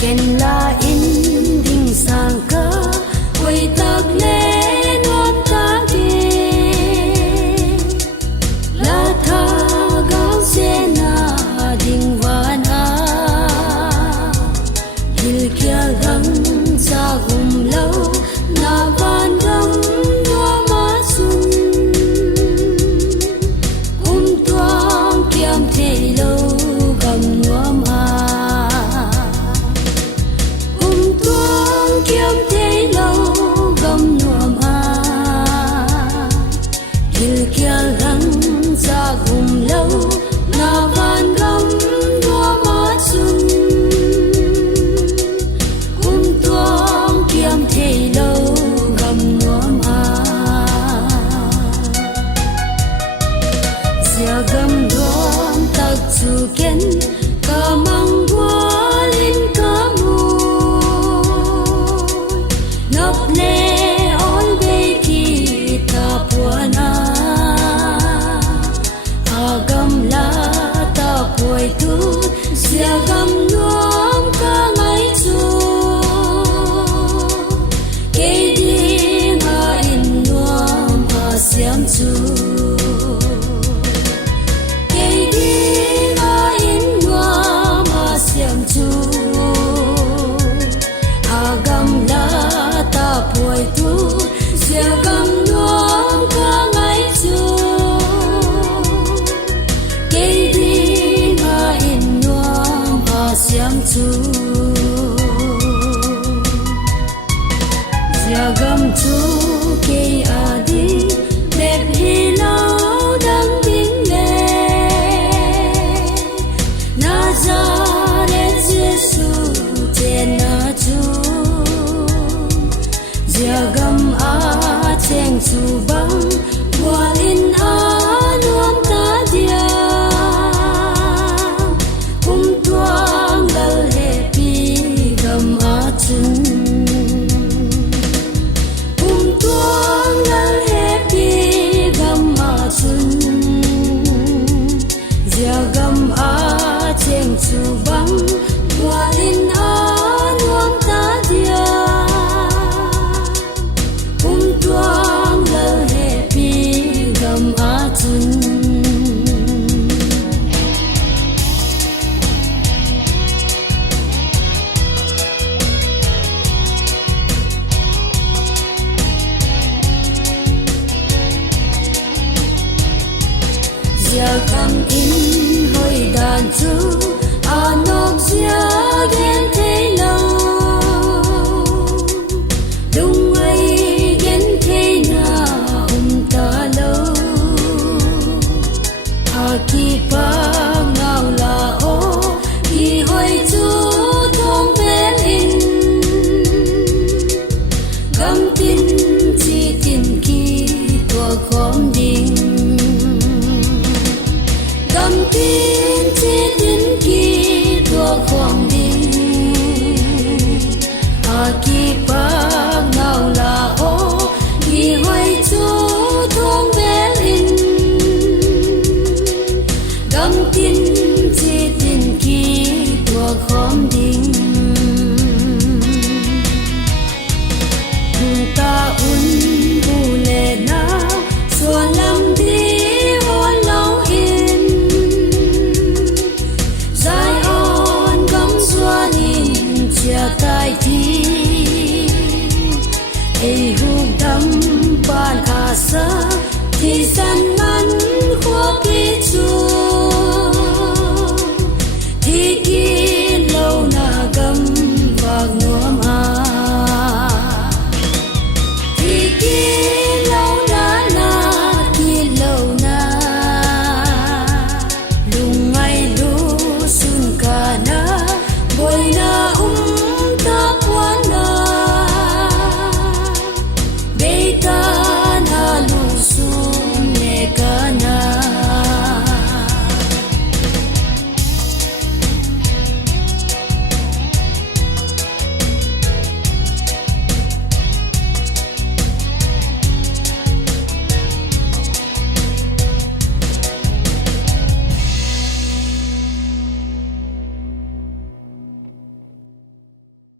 ken la in ding sang ka quay tak le non ta ge la tha gao se na ding van a gil kia gam sa gum lo na van gam no ma sun tuang kiam the lo gam nuam a kiam thế lâu gầm nuam a gil kia răng ra gum lâu na van gam đua ma sun tuang kiam thế lâu gầm nuam a zia gam nuam tak chu ken ka mang walin ka mu le on be ki ta puana agam la ta poi tu sia gam nuam ka ngai chu ke di ma in nuam a siam chu ke di ma in nuam a siam chu agam la ta poi tu sia gam nuam ka ngai chu ke di ma in nuam a siam chu sia gam chu ke a di bep hi lo dang ding le Nazareth Jesu chen na chu gam a cheng chu bang walin a nuam ta dia tuang dal he pi gam a chun tuang dal he pi gam a chun gam a cheng chu bang walin a nuam ta dia tuang dal he pi gam a chun zia gam in hoi dan chu anok zia gen thế lâu đúng ấy gen thế na ta lâu ki pa ngao la o ki hoi chu thong vel in gam tin chi tin ki tua khom ding gam tin chi tin ki tua khom ding ki pa ngao la o ki hoi chu thong vel in gam tin chi tin ki tua khom ding ta un bu le na suan lam di hon lâu in zai on gam suan in chia tai ti ei hu dam pan asa